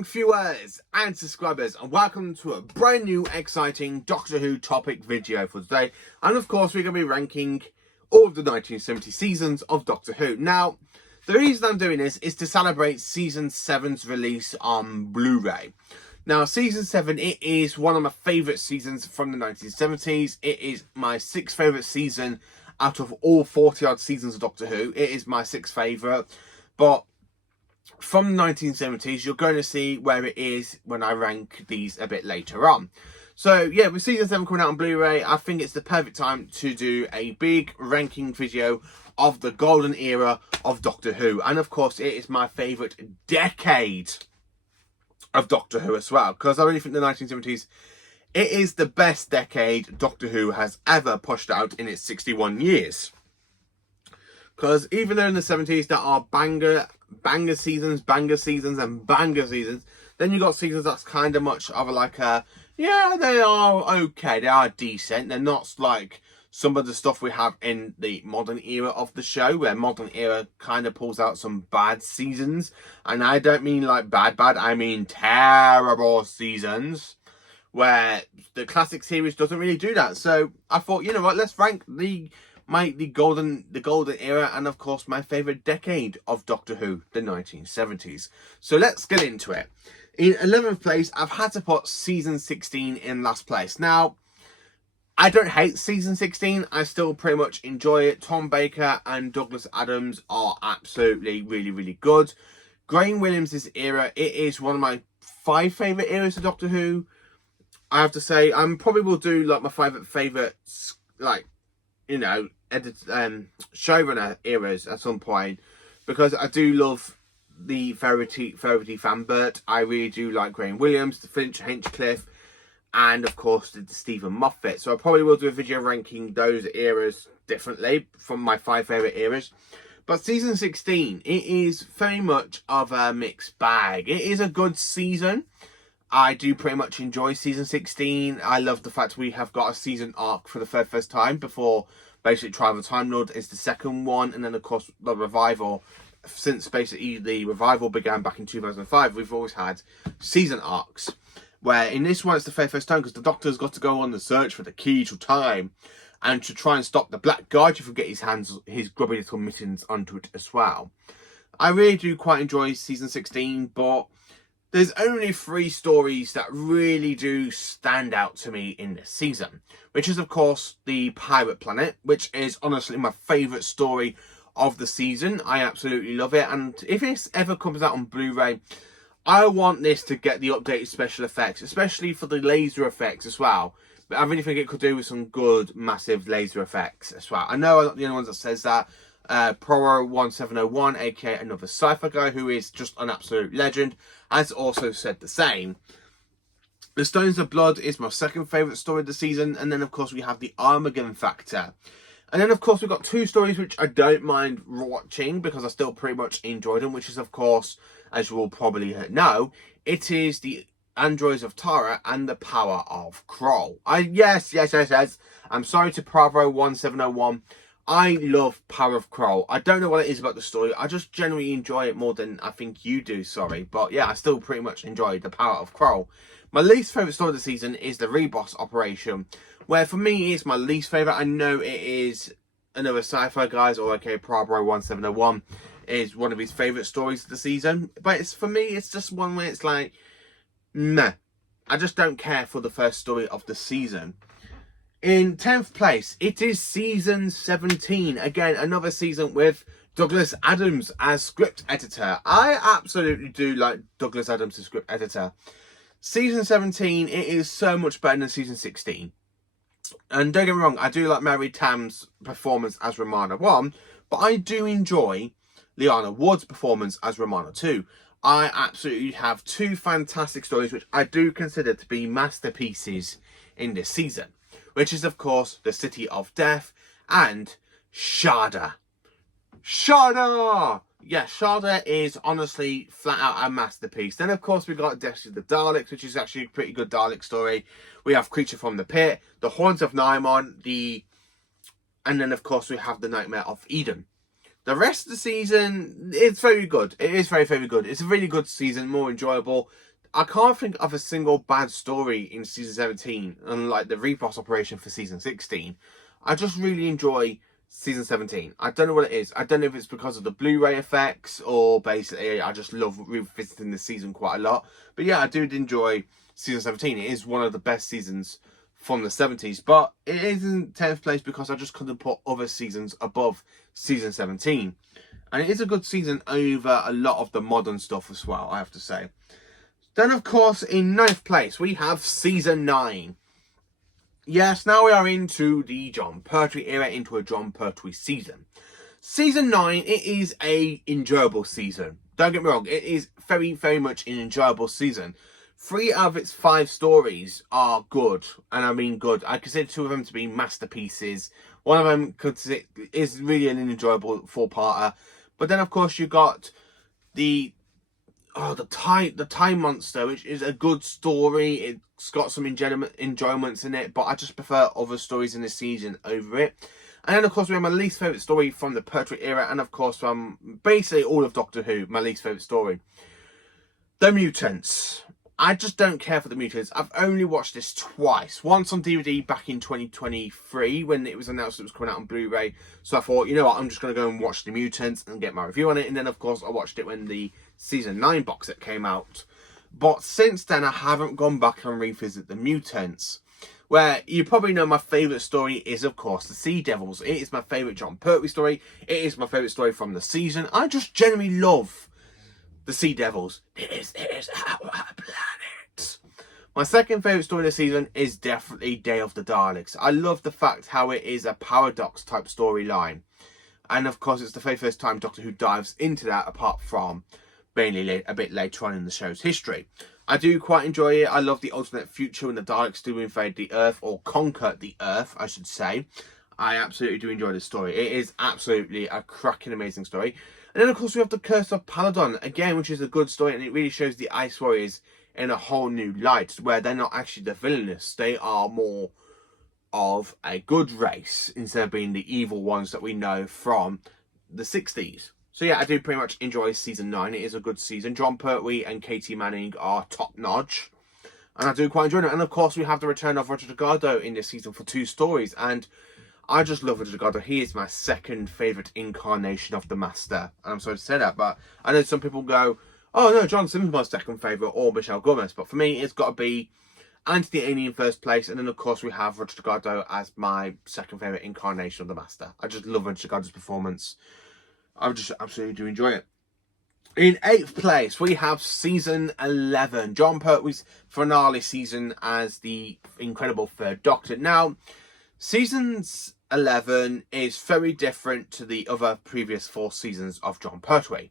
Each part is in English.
Greetings viewers and subscribers, and welcome to a brand new exciting Doctor Who topic video for today. And of course we're going to be ranking all of the 1970 seasons of Doctor Who. Now, the reason I'm doing this is to celebrate season 7's release on Blu-ray. Now, season 7, it is one of my favourite seasons from the 1970s. It is my 6th favourite season out of all 40 odd seasons of Doctor Who. It is my 6th favourite, but from the 1970s, you're going to see where it is when I rank these a bit later on. So yeah, with season 7 coming out on Blu-ray, I think it's the perfect time to do a big ranking video of the golden era of Doctor Who. And of course, it is my favourite decade of Doctor Who as well, because I really think the 1970s, it is the best decade Doctor Who has ever pushed out in its 61 years. Because even though in the 70s there are banger seasons, and banger seasons, then you got seasons that's kind of much of like a, yeah, they are okay, they are decent. They're not like some of the stuff we have in the modern era of the show, where modern era kind of pulls out some bad seasons. And I don't mean like bad, I mean terrible seasons, where the classic series doesn't really do that. So I thought, you know what, let's rank the golden era, and of course my favourite decade of Doctor Who, the 1970s. So let's get into it. In 11th place, I've had to put season 16 in last place. Now, I don't hate season 16. I still pretty much enjoy it. Tom Baker and Douglas Adams are absolutely really good. Graham Williams' era, it is one of my 5 favourite eras of Doctor Who. I have to say, I probably will do like my favourite, like, you know, showrunner eras at some point, because I do love the Verity Fambert. I really do like Graham Williams, the Finch Hinchcliffe, and of course the Stephen Moffat. So I probably will do a video ranking those eras differently from my 5 favourite eras. But season 16, it is very much of a mixed bag. It is a good season. I do pretty much enjoy season 16. I love the fact we have got a season arc for the first time, before basically Trial of the Time Lord is the second one. And then of course the revival, since basically the revival began back in 2005, we've always had season arcs. Where in this one it's the first time, because the Doctor's got to go on the search for the key to time, and to try and stop the Black Guardian from getting his grubby little mittens onto it as well. I really do quite enjoy season 16, but there's only 3 stories that really do stand out to me in this season, which is of course the Pirate Planet, which is honestly my favourite story of the season. I absolutely love it, and if this ever comes out on Blu-ray, I want this to get the updated special effects, especially for the laser effects as well. But I really think it could do with some good massive laser effects as well. I know I'm not the only ones that says that. Proro1701, aka another sci-fi guy who is just an absolute legend, has also said the same. The Stones of Blood is my 2nd favourite story of the season, and then of course we have the Armageddon Factor. And then of course we've got 2 stories which I don't mind watching because I still pretty much enjoy them, which is of course, as you will probably know, it is the Androids of Tara and the Power of Kroll. Yes. I'm sorry to Bravo1701. I love Power of Kroll. I don't know what it is about the story. I just generally enjoy it more than I think you do, sorry. But yeah, I still pretty much enjoy the Power of Kroll. My least favourite story of the season is the Reboss Operation, where for me it's my least favourite. I know it is another sci-fi guys, or okay, Bravo1701 is one of his favourite stories of the season. But for me, it's just one where it's like, meh. I just don't care for the first story of the season. In 10th place, it is season 17. Again, another season with Douglas Adams as script editor. I absolutely do like Douglas Adams as script editor. Season 17, it is so much better than season 16. And don't get me wrong, I do like Mary Tam's performance as Romana 1, but I do enjoy Liana Wood's performance as Romana 2. I absolutely have 2 fantastic stories which I do consider to be masterpieces in this season, which is of course the City of Death and Shada. Yeah, Shada is honestly flat out a masterpiece. Then of course we got Death of the Daleks, which is actually a pretty good Dalek story. We have Creature from the Pit, The Horns of Nimon, and then of course we have The Nightmare of Eden. The rest of the season, it's very good. It is very good. It's a really good season, more enjoyable I can't think of a single bad story in season 17, unlike the Repos operation for season 16. I just really enjoy season 17. I don't know what it is. I don't know if it's because of the Blu-ray effects or basically I just love revisiting the season quite a lot. But yeah, I do enjoy season 17. It is one of the best seasons from the 70s, but it is in 10th place because I just couldn't put other seasons above season 17. And it is a good season over a lot of the modern stuff as well, I have to say. Then, of course, in 9th place, we have season 9. Yes, now we are into the Jon Pertwee era, into a Jon Pertwee season. Season 9, it is a enjoyable season. Don't get me wrong, it is very, very much an enjoyable season. 3 out of its 5 stories are good, and I mean good. I consider 2 of them to be masterpieces. One of them is really an enjoyable 4-parter. But then, of course, you got the Time Monster, which is a good story. It's got some enjoyments in it, but I just prefer other stories in this season over it. And then, of course, we have my least favourite story from the Pertwee era, and, of course, from basically all of Doctor Who, my least favourite story. The Mutants. I just don't care for the Mutants. I've only watched this twice. Once on DVD back in 2023 when it was announced it was coming out on Blu-ray. So I thought, you know what, I'm just going to go and watch The Mutants and get my review on it. And then, of course, I watched it when the Season 9 box set came out. But since then, I haven't gone back and revisited The Mutants. Where you probably know my favourite story is, of course, The Sea Devils. It is my favourite Jon Pertwee story. It is my favourite story from the season. I just genuinely love The Sea Devils. It is our planet. My second favourite story of the season is definitely Day of the Daleks. I love the fact how it is a paradox type storyline. And of course it's the very first time Doctor Who dives into that, apart from mainly a bit later on in the show's history. I do quite enjoy it. I love the alternate future when the Daleks do invade the Earth, or conquer the Earth, I should say. I absolutely do enjoy this story. It is absolutely a cracking, amazing story. And then, of course, we have The Curse of Paladon, again, which is a good story, and it really shows the Ice Warriors in a whole new light, where they're not actually the villainous. They are more of a good race, instead of being the evil ones that we know from the 60s. So yeah, I do pretty much enjoy season 9. It is a good season. Jon Pertwee and Katie Manning are top-notch, and I do quite enjoy it. And, of course, we have the return of Roger Delgado in this season for 2 stories, and I just love Roger Delgado. He is my second favourite incarnation of the Master. And I'm sorry to say that, but I know some people go, oh no, John Simm's my second favourite, or Michelle Gomez. But for me, it's got to be Anthony Ainley in first place. And then, of course, we have Roger Delgado as my second favourite incarnation of the Master. I just love Roger Delgado's performance. I just absolutely do enjoy it. In 8th place, we have season 11. Jon Pertwee's finale season as the incredible 3rd Doctor. Now, season 11 is very different to the other previous 4 seasons of Jon Pertwee.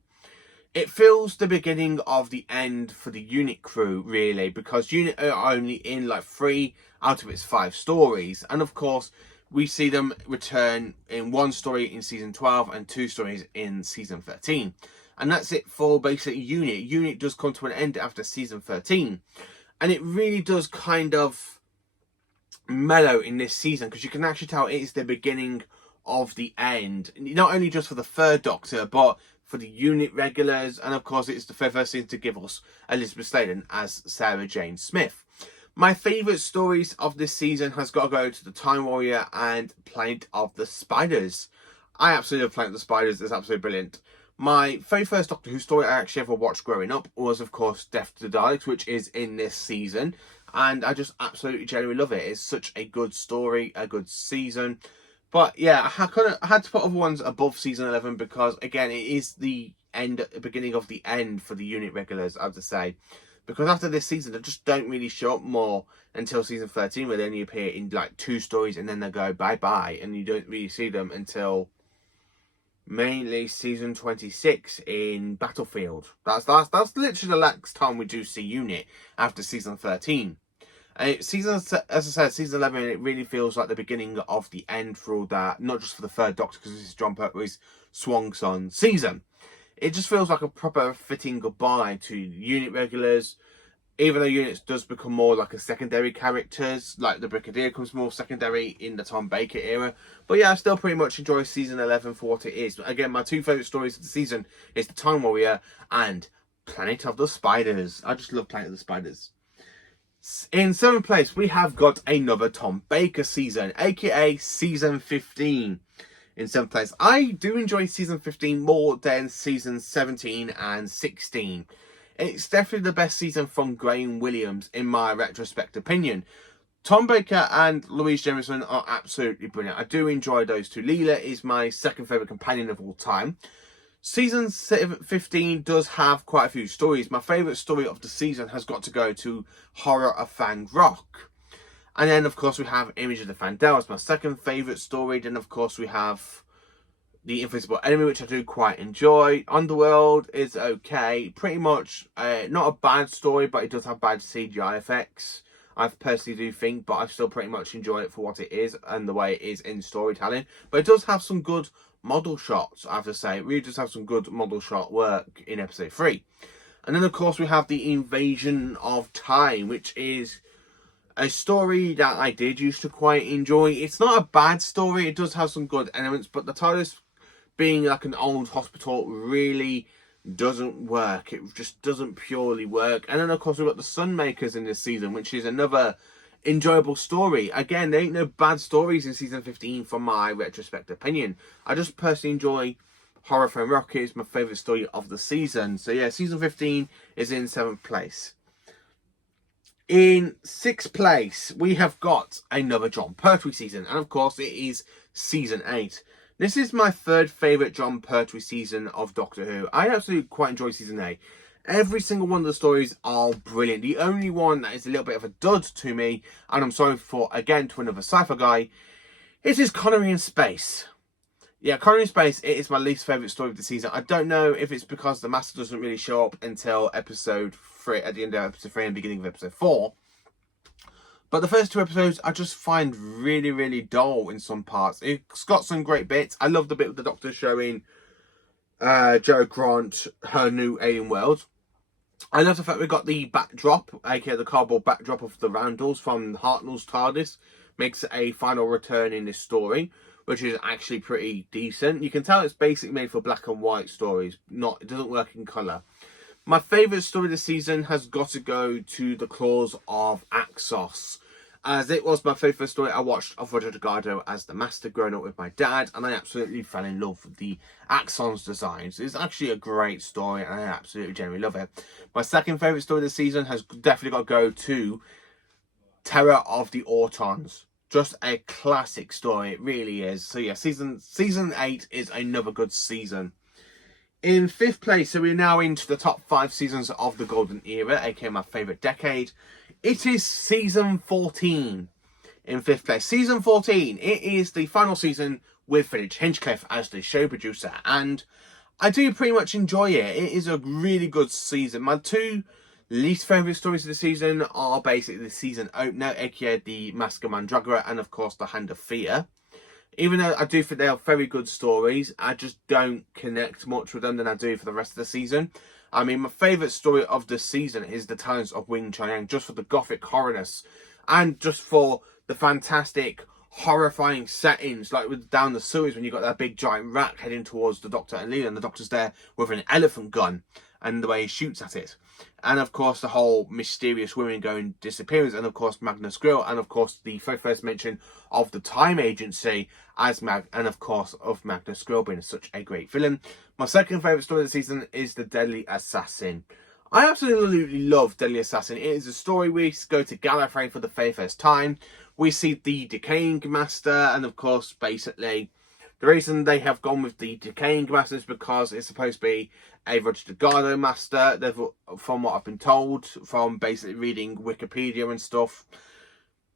It feels the beginning of the end for the Unit crew, really, because Unit are only in like 3 out of its 5 stories. And of course, we see them return in 1 story in season 12 and 2 stories in season 13. And that's it for basically Unit. Unit does come to an end after season 13. And it really does kind of mellow in this season, because you can actually tell it is the beginning of the end. Not only just for the 3rd Doctor, but for the Unit regulars. And of course, it's the first season to give us Elizabeth Sladen as Sarah Jane Smith. My favourite stories of this season has got to go to The Time Warrior and Planet of the Spiders. I absolutely love Planet of the Spiders. It's absolutely brilliant. My very first Doctor Who story I actually ever watched growing up was, of course, Death to the Daleks, which is in this season. And I just absolutely genuinely love it. It's such a good story, a good season. But yeah, I had to put other ones above season 11 because, again, it is the beginning of the end for the Unit regulars, I have to say. Because after this season, they just don't really show up more until season 13, where they only appear in like 2 stories and then they go bye-bye. And you don't really see them until mainly season 26 in Battlefield. That's literally the last time we do see Unit after season 13. And as I said, season 11, it really feels like the beginning of the end for all that. Not just for the 3rd Doctor, because this is Jon Pertwee's swan song season. It just feels like a proper fitting goodbye to Unit regulars. Even though Unit does become more like a secondary characters, like the Brigadier becomes more secondary in the Tom Baker era. But yeah, I still pretty much enjoy season 11 for what it is. Again, my 2 favourite stories of the season is The Time Warrior and Planet of the Spiders. I just love Planet of the Spiders. In 7th place, we have got another Tom Baker season, aka season 15. In 7th place, I do enjoy season 15 more than season 17 and 16. It's definitely the best season from Graham Williams, in my retrospect opinion. Tom Baker and Louise Jameson are absolutely brilliant. I do enjoy those two. Leela is my second favourite companion of all time. Season 15 does have quite a few stories. My favourite story of the season has got to go to Horror of Fang Rock. And then, of course, we have Image of the Fandels, my second favourite story. Then, of course, we have The Invisible Enemy, which I do quite enjoy. Underworld is okay. Pretty much not a bad story, but it does have bad CGI effects. I personally do think, but I still pretty much enjoy it for what it is and the way it is in storytelling. But it does have some good model shots, I have to say. It really does have some good model shot work in episode 3. And then, of course, we have The Invasion of Time, which is a story that I did used to quite enjoy. It's not a bad story. It does have some good elements, but the TARDIS being like an old hospital really doesn't work. It just doesn't purely work. And then, of course, we've got the Sunmakers in this season, which is another enjoyable story. Again, there ain't no bad stories in season 15 from my retrospect opinion. I just personally enjoy Horror of Fang Rock. Is my favourite story of the season. So yeah, season 15 is in 7th place. In 6th place, we have got another Jon Pertwee season. And of course, it is season 8. This is my third favourite Jon Pertwee season of Doctor Who. I absolutely quite enjoy season 8. Every single one of the stories are brilliant. The only one that is a little bit of a dud to me, and I'm sorry for, again, to another sci-fi guy, is his Connery in Space. Yeah, Connery in Space, it is my least favourite story of the season. I don't know if it's because the Master doesn't really show up until episode 3, at the end of episode 3 and beginning of episode 4. But the first 2 episodes I just find really, really dull in some parts. It's got some great bits. I love the bit with the Doctor showing Jo Grant her new alien world. I love the fact we got the backdrop, aka the cardboard backdrop of the Randalls from Hartnell's TARDIS. Makes a final return in this story, which is actually pretty decent. You can tell it's basically made for black and white stories. It doesn't work in colour. My favourite story this season has got to go to The Claws of Axos, as it was my favourite story I watched of Roger Delgado as the Master growing up with my dad, and I absolutely fell in love with the Axons designs. It's actually a great story, and I absolutely genuinely love it. My second favourite story this season has definitely got to go to Terror of the Autons. Just a classic story, it really is. So yeah, season 8 is another good season. In 5th place, so we're now into the top 5 seasons of the Golden Era, aka my favourite decade. It is season 14 in 5th place. Season 14, it is the final season with Philip Hinchcliffe as the show producer, and I do pretty much enjoy it. It is a really good season. My 2 least favourite stories of the season are basically the season opener, aka the Mask of Mandragora, and of course the Hand of Fear. Even though I do think they are very good stories, I just don't connect much with them than I do for the rest of the season. I mean, my favourite story of the season is The Talents of Wing Chang, just for the gothic horrorness and just for the fantastic, horrifying settings, like with down the sewers when you got that big giant rat heading towards the Doctor and Leela, and the Doctor's there with an elephant gun and the way he shoots at it. And of course the whole mysterious women going disappearance, and of course Magnus Grill, and of course the very first mention of the Time Agency as and of course of Magnus Grill being such a great villain. My second favourite story of the season is The Deadly Assassin. I absolutely love Deadly Assassin. It is a story we go to Gallifrey for the very first time. We see the Decaying Master, and of course basically the reason they have gone with the Decaying Master is because it's supposed to be a Roger Delgado Master. From what I've been told, from basically reading Wikipedia and stuff,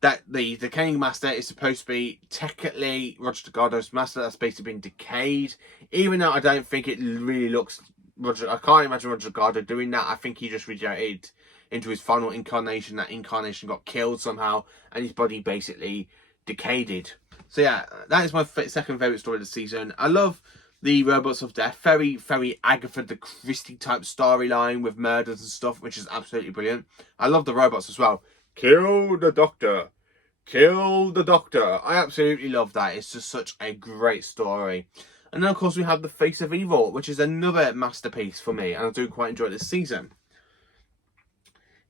that the Decaying Master is supposed to be technically Roger Delgado's Master that's basically been decayed. Even though I don't think it really looks I can't imagine Roger Delgado doing that. I think he just regenerated into his final incarnation. That incarnation got killed somehow, and his body basically decayed. So yeah, that is my second favourite story of the season. I love the Robots of Death. Very, very Agatha Christie type storyline with murders and stuff, which is absolutely brilliant. I love the robots as well. Kill the Doctor. Kill the Doctor. I absolutely love that. It's just such a great story. And then, of course, we have The Face of Evil, which is another masterpiece for me, and I do quite enjoy this season.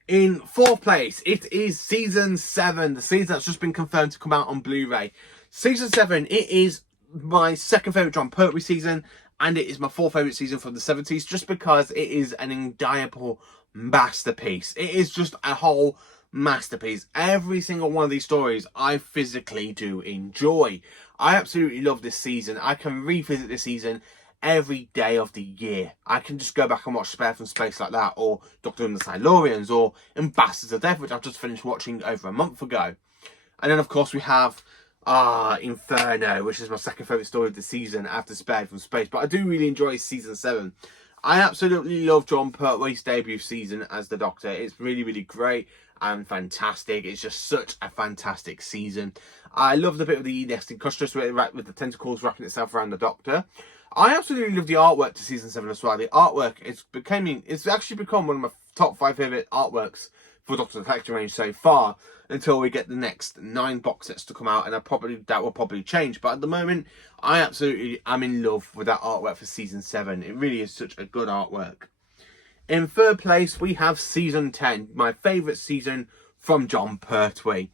In 4th place, it is Season 7, the season that's just been confirmed to come out on Blu-ray. Season 7, it is my second favourite Jon Pertwee season, and it is my 4th favourite season from the 70s, just because it is an indelible masterpiece. It is just a whole masterpiece. Every single one of these stories I physically do enjoy. I absolutely love this season. I can revisit this season every day of the year. I can just go back and watch Spare from Space like that, or Doctor and the Silurians, or Ambassadors of Death, which I've just finished watching over a month ago. And then, of course, we have Inferno, which is my second favourite story of the season after Spared from Space. But I do really enjoy Season 7. I absolutely love Jon Pertwee's debut season as the Doctor. It's really, really great and fantastic. It's just such a fantastic season. I love the bit with the nesting Custos with the tentacles wrapping itself around the Doctor. I absolutely love the artwork to Season 7 as well. The artwork, it's actually become one of my top 5 favourite artworks for Doctor the Collector range so far, until we get the next 9 box sets to come out, and that will probably change. But at the moment, I absolutely am in love with that artwork for Season 7. It really is such a good artwork. In 3rd place, we have Season 10, my favourite season from Jon Pertwee.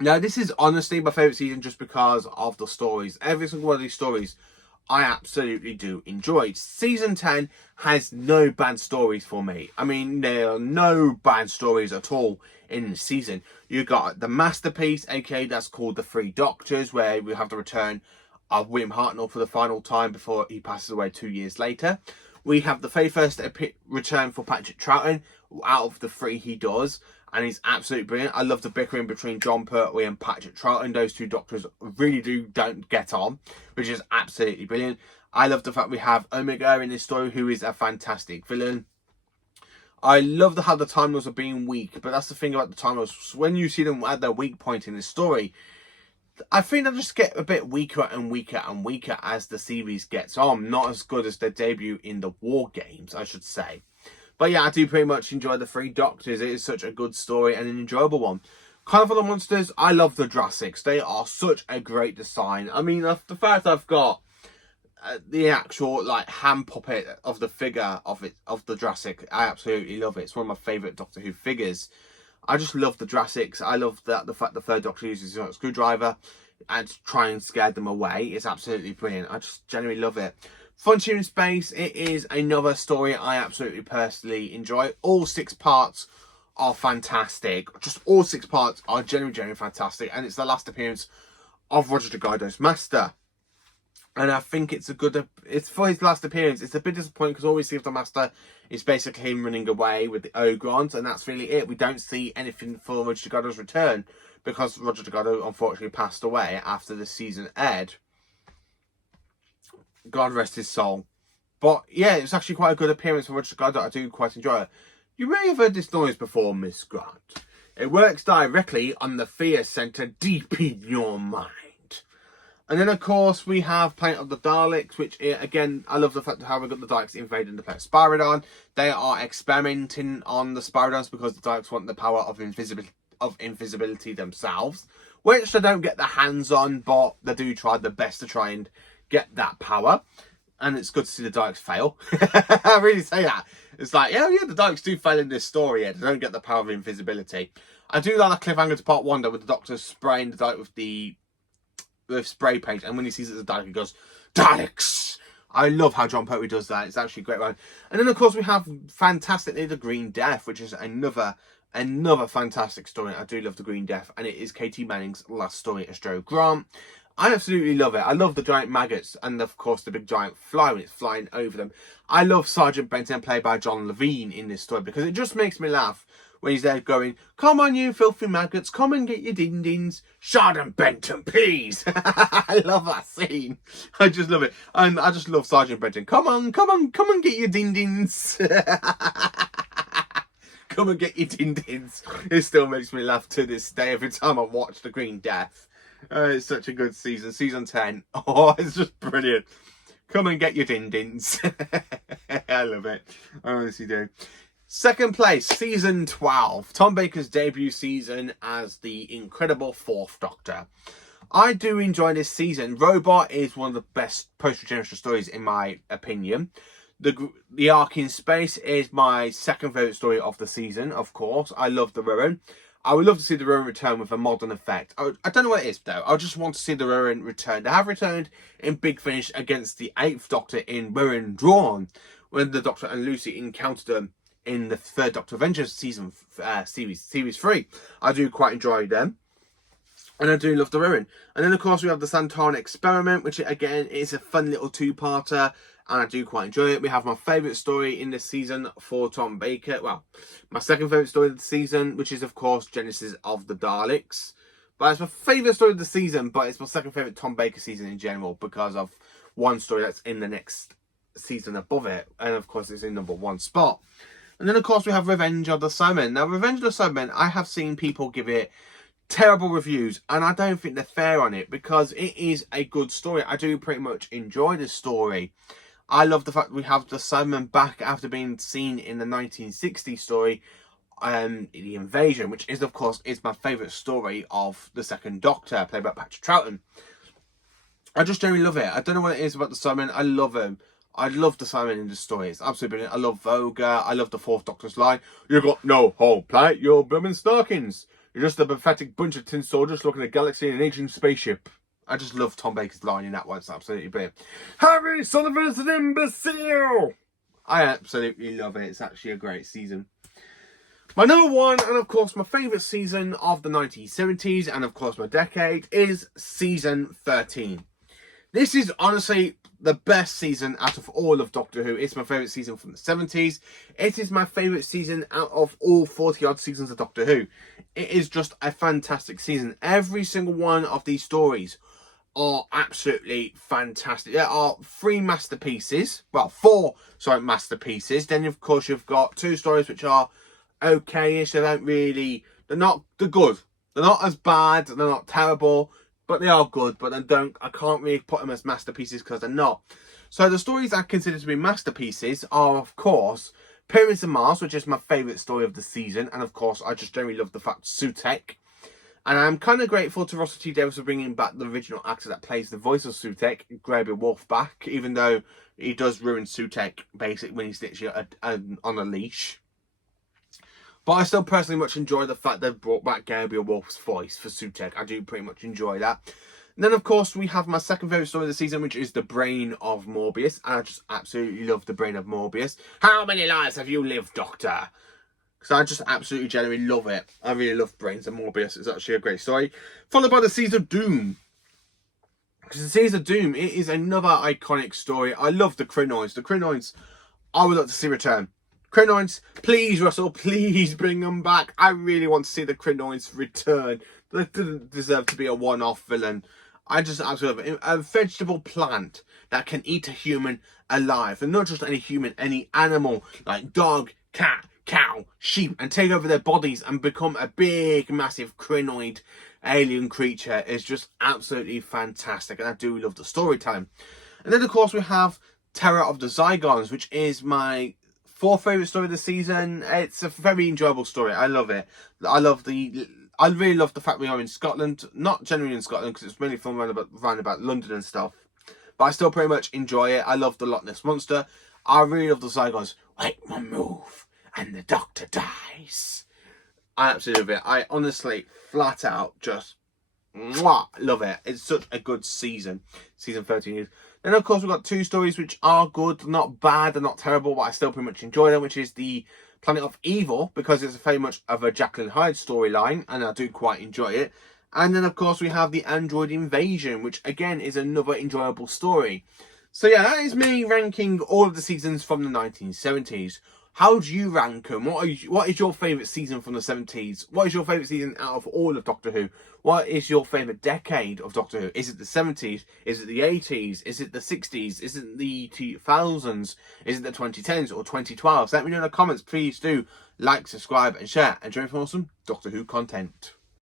Now, this is honestly my favourite season just because of the stories. Every single one of these stories I absolutely do enjoy. Season 10 has no bad stories for me. I mean, there are no bad stories at all in the season. You got the masterpiece, aka that's called The Three Doctors, where we have the return of William Hartnell for the final time before he passes away 2 years later. We have the very first return for Patrick Troughton out of the 3 he does, and he's absolutely brilliant. I love the bickering between Jon Pertwee and Patrick Troughton. Those 2 doctors really don't get on, which is absolutely brilliant. I love the fact we have Omega in this story, who is a fantastic villain. I love how the Time Lords are being weak, but that's the thing about the Time Lords. When you see them at their weak point in this story, I think they just get a bit weaker and weaker and weaker as the series gets on. Not as good as their debut in the War Games, I should say. But yeah, I do pretty much enjoy the 3 Doctors. It is such a good story and an enjoyable one. Carnival of Monsters, I love the Jurassics. They are such a great design. I mean, the fact I've got the actual hand puppet of the figure of the Jurassic, I absolutely love it. It's one of my favourite Doctor Who figures. I just love the Jurassics. I love the fact the 3rd Doctor uses a screwdriver and to try and scare them away. It's absolutely brilliant. I just genuinely love it. Frontier in Space, it is another story I absolutely personally enjoy. All 6 parts are fantastic. Just all 6 parts are genuinely fantastic. And it's the last appearance of Roger Delgado's Master. And I think it's for his last appearance. It's a bit disappointing because all we see of the Master is basically him running away with the Ogrons, and that's really it. We don't see anything for Roger Delgado's return because Roger Delgado unfortunately passed away after the season aired. God rest his soul. But yeah, it's actually quite a good appearance for Roger Delgado. I do quite enjoy it. You may have heard this noise before, Miss Grant. It works directly on the fear centre deep in your mind. And then, of course, we have Planet of the Daleks, which, again, I love the fact of how we got the Daleks invading the planet Spyridon. They are experimenting on the Spyridons because the Daleks want the power of invisibility themselves, which they don't get their hands on, but they do try their best to try and get that power. And it's good to see the Daleks fail. I really say that. It's like, yeah, the Daleks do fail in this story. Yeah, they don't get the power of invisibility. I do like that cliffhanger to part 1, though, with the Doctor spraying the Dalek with spray paint, and when he sees it as a Dalek, he goes, Daleks! I love how Jon Pertwee does that. It's actually a great one. And then, of course, we have fantastically The Green Death, which is another fantastic story. I do love The Green Death, and it is Katie Manning's last story as Jo Grant. I absolutely love it. I love the giant maggots and, of course, the big giant fly when it's flying over them. I love Sergeant Benton, played by John Levine, in this story because it just makes me laugh when he's there going, come on, you filthy maggots, come and get your din-dins. Sergeant Benton, please. I love that scene. I just love it. And I just love Sergeant Benton. Come on, get your din-dins. Come and get your din-dins. It still makes me laugh to this day every time I watch The Green Death. It's such a good season. Season 10. Oh, it's just brilliant. Come and get your din-dins. I love it. I honestly do. Second place, Season 12. Tom Baker's debut season as the incredible 4th Doctor. I do enjoy this season. Robot is one of the best post-regeneration stories in my opinion. The arc in space is my second favourite story of the season, of course. I love the Ruin. I would love to see the Ruin return with a modern effect. I don't know what it is, though. I just want to see the Ruin return. They have returned in Big Finish against the 8th Doctor in Ruin Drawn, when the Doctor and Lucy encountered them in the 3rd Doctor Avengers season series 3. I do quite enjoy them. And I do love the Ruin. And then, of course, we have the Santana Experiment, which, again, is a fun little two-parter. And I do quite enjoy it. We have my favourite story in this season for Tom Baker. Well, my second favourite story of the season, which is, of course, Genesis of the Daleks. But it's my favourite story of the season, but it's my second favourite Tom Baker season in general because of one story that's in the next season above it. And, of course, it's in #1 spot. And then, of course, we have Revenge of the Cybermen. Now, Revenge of the Cybermen, I have seen people give it terrible reviews, and I don't think they're fair on it because it is a good story. I do pretty much enjoy the story. I love the fact that we have the Cybermen back after being seen in the 1960 story, The Invasion, which is, of course, is my favourite story of the Second Doctor, played by Patrick Troughton. I just generally love it. I don't know what it is about the Cybermen. I love them. I love the Cybermen in the story. It's absolutely brilliant. I love Voga. I love the 4th Doctor's line. "You got no whole planet, you're blooming Starkins. You're just a pathetic bunch of tin soldiers looking at a galaxy in an ancient spaceship." I just love Tom Baker's line in that one. It's absolutely brilliant. "Harry Sullivan's an imbecile." I absolutely love it. It's actually a great season. My #1, and of course my favourite season of the 1970s, and of course my decade, is season 13. This is honestly the best season out of all of Doctor Who. It's my favourite season from the 70s. It is my favourite season out of all 40-odd seasons of Doctor Who. It is just a fantastic season. Every single one of these stories are absolutely fantastic. There are 3 masterpieces. Well, 4, masterpieces. Then, of course, you've got 2 stories which are okay-ish. They're good. They're not as bad. They're not terrible. But they are good, but I can't really put them as masterpieces because they're not. So the stories I consider to be masterpieces are, of course, Pyramids of Mars, which is my favourite story of the season. And, of course, I just generally love the fact Sutekh. And I'm kind of grateful to Russell T Davies for bringing back the original actor that plays the voice of Sutekh, Gregory Wolf, back, even though he does ruin Sutekh, basically, when he's literally on a leash. But I still personally much enjoy the fact they've brought back Gabriel Wolf's voice for Sutekh. I do pretty much enjoy that. And then, of course, we have my second favourite story of the season, which is The Brain of Morbius. And I just absolutely love The Brain of Morbius. How many lives have you lived, Doctor? Because I just absolutely genuinely love it. I really love Brains of Morbius. It's actually a great story. Followed by The Seeds of Doom. Because The Seeds of Doom, it is another iconic story. I love the Krynoids. The Krynoids, I would like to see return. Krynoids, please, Russell, please bring them back. I really want to see the Krynoids return. They didn't deserve to be a one-off villain. I just absolutely love it. A vegetable plant that can eat a human alive. And not just any human, any animal, like dog, cat, cow, sheep, and take over their bodies and become a big, massive Krynoid alien creature is just absolutely fantastic. And I do love the storytelling. And then, of course, we have Terror of the Zygons, which is my 4th favourite story of the season. It's a very enjoyable story. I love it. I really love the fact we are in Scotland. Not generally in Scotland, because it's mainly filmed around about London and stuff. But I still pretty much enjoy it. I love the Loch Ness Monster. I really love the Zygons. Wait one move, and the Doctor dies. I absolutely love it. I honestly, flat out, just love it. It's such a good season. Season 13 is. Then, of course, we've got 2 stories which are good, not bad, and not terrible, but I still pretty much enjoy them, which is the Planet of Evil, because it's very much of a Jacqueline Hyde storyline, and I do quite enjoy it. And then, of course, we have the Android Invasion, which, again, is another enjoyable story. So, yeah, that is me ranking all of the seasons from the 1970s. How do you rank them? What is your favourite season from the 70s? What is your favourite season out of all of Doctor Who? What is your favourite decade of Doctor Who? Is it the 70s? Is it the 80s? Is it the 60s? Is it the 2000s? Is it the 2010s or 2012s? Let me know in the comments. Please do like, subscribe and share. And join for some Doctor Who content.